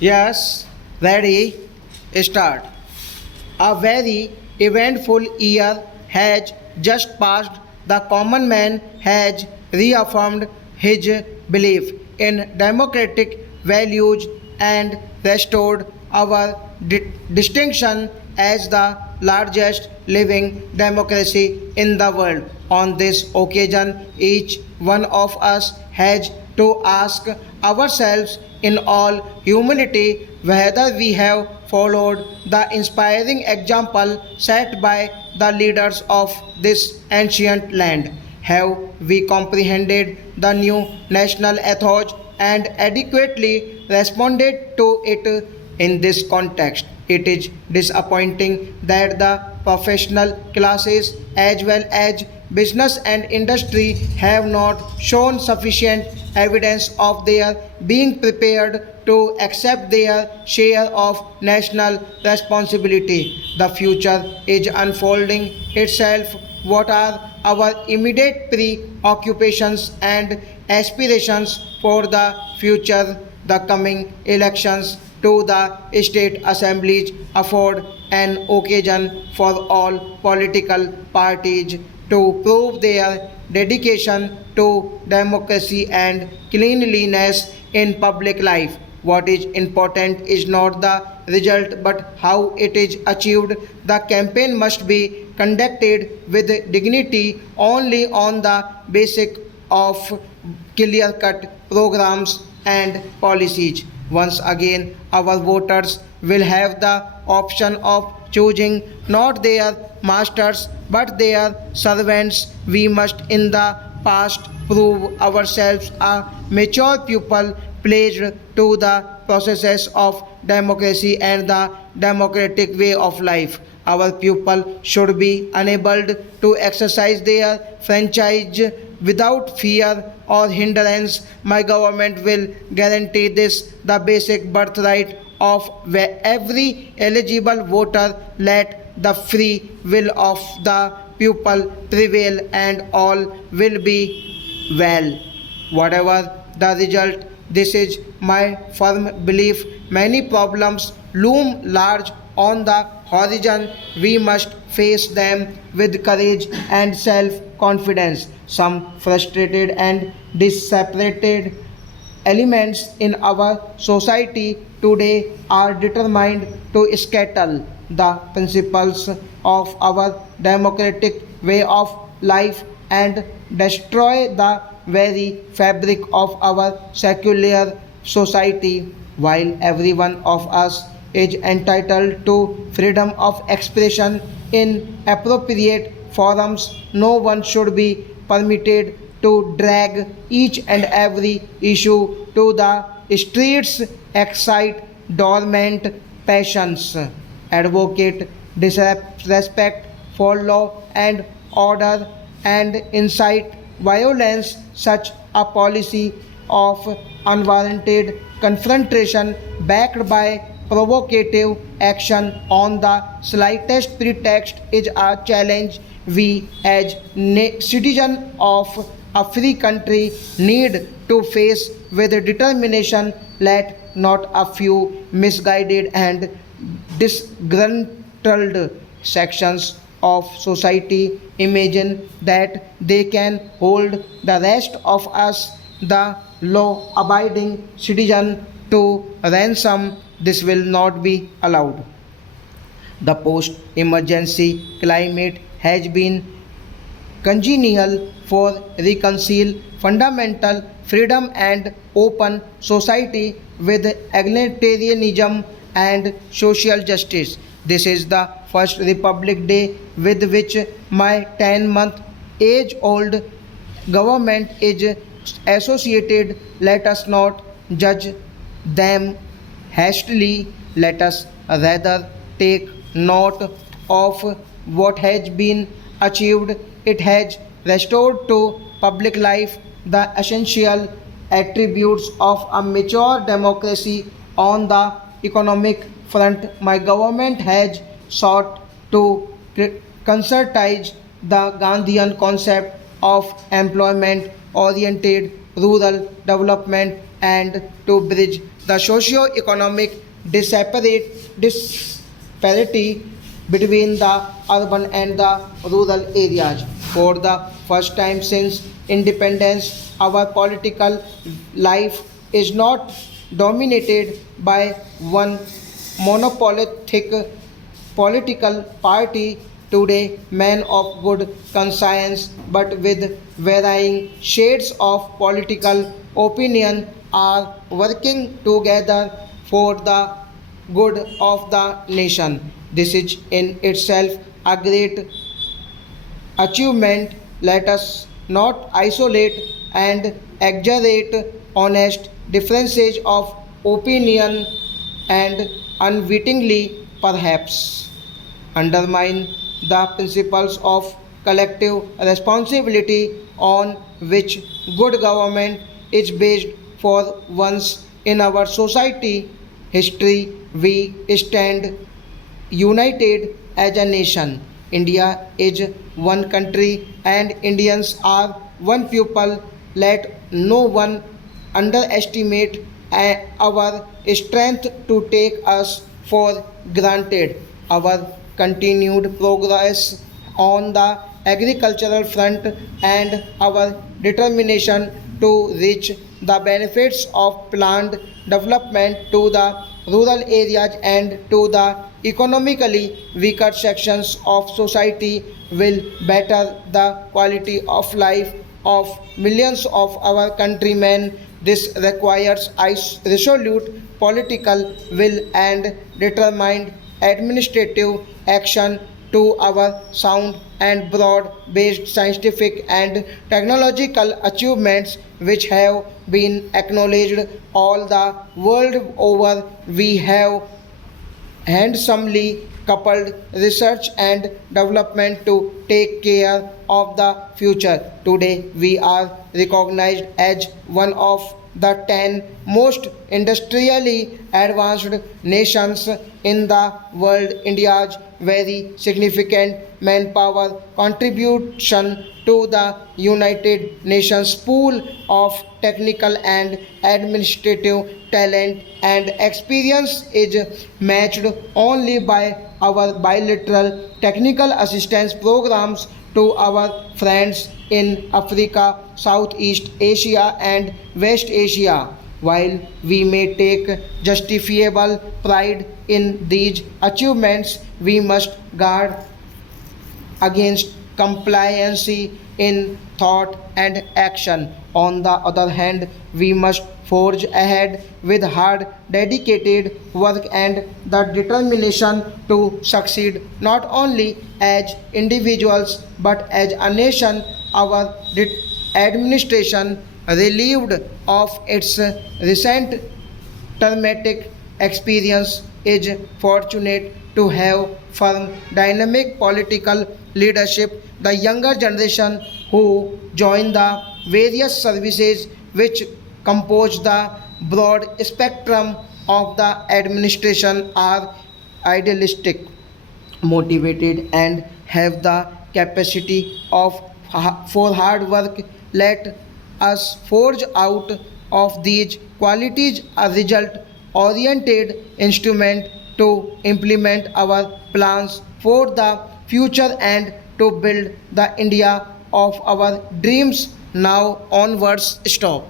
Yes, ready, start. A very eventful year has just passed. The common man has reaffirmed his belief in democratic values and restored our distinction as the largest living democracy in the world. On this occasion, each one of us has to ask ourselves in all humility whether we have followed the inspiring example set by the leaders of this ancient land. Have we comprehended the new national ethos and adequately responded to it in this context? It is disappointing that the professional classes as well as business and industry have not shown sufficient evidence of their being prepared to accept their share of national responsibility. The future is unfolding itself. What are our immediate preoccupations and aspirations for the future? The coming elections to the state assemblies afford an occasion for all political parties to prove their dedication to democracy and cleanliness in public life. What is important is not the result but how it is achieved. The campaign must be conducted with dignity only on the basis of clear cut programs and policies. Once again, our voters will have the option of choosing not their masters but their servants. We must, in the past, prove ourselves a mature people pledged to the processes of democracy and the democratic way of life. Our people should be enabled to exercise their franchise without fear or hindrance. My government will guarantee this the basic birthright of every eligible voter. Let the free will of the people prevail and all will be well. Whatever the result, this is my firm belief. Many problems loom large on the horizon. We must face them with courage and self confidence. Some frustrated and disapparated elements in our society today are determined to scuttle the principles of our democratic way of life and destroy the very fabric of our secular society. While every one of us is entitled to freedom of expression in appropriate forums, no one should be permitted to drag each and every issue to the streets, excite dormant passions, advocate disrespect for law and order, and incite violence. Such a policy of unwarranted confrontation backed by provocative action on the slightest pretext is a challenge we as citizens of a free country need to face with determination. Let not a few misguided and disgruntled sections of society imagine that they can hold the rest of us, the law abiding citizen, to ransom. This will not be allowed. The post emergency climate has been congenial for reconcile fundamental freedom and open society with egalitarianism and social justice. This is the first Republic Day with which my 10-month age old government is associated. Let us not judge them hastily. Let us rather take note of what has been achieved. It has restored to public life the essential attributes of a mature democracy. On the economic front, my government has sought to concertize the Gandhian concept of employment oriented rural development and to bridge the socio-economic disparity between the urban and the rural areas. For the first time since independence, our political life is not dominated by one monopolistic political party today, men of good conscience but with varying shades of political opinion are working together for the good of the nation. This is in itself a great achievement. Let us not isolate and exaggerate honest differences of opinion and unwittingly perhaps undermine the principles of collective responsibility on which good government is based. For once in our society history we stand united as a nation. India is one country and Indians are one people. Let no one underestimate our strength to take us for granted. Our continued progress on the agricultural front and our determination to reach the benefits of planned development to the rural areas and to the economically weaker sections of society will better the quality of life of millions of our countrymen. This requires resolute political will and determined administrative action to our sound and broad based scientific and technological achievements which have been acknowledged all the world over. We have handsomely coupled research and development to take care of the future. Today, we are recognized as one of the 10 most industrially advanced nations in the world. India's very significant manpower contribution to the United Nations pool of technical and administrative talent and experience is matched only by our bilateral technical assistance programs to our friends in Africa, Southeast Asia, and West Asia. While we may take justifiable pride in these achievements, we must guard against compliancy in thought and action. On the other hand, we must forge ahead with hard, dedicated work and the determination to succeed not only as individuals but as a nation. Our administration, relieved of its recent traumatic experience, is fortunate to have firm, dynamic political leadership. The younger generation who join the various services which compose the broad spectrum of the administration are idealistic, motivated, and have the capacity of for hard work. Let us forge out of these qualities a result oriented instrument to implement our plans for the future and to build the India of our dreams. Now onwards, stop.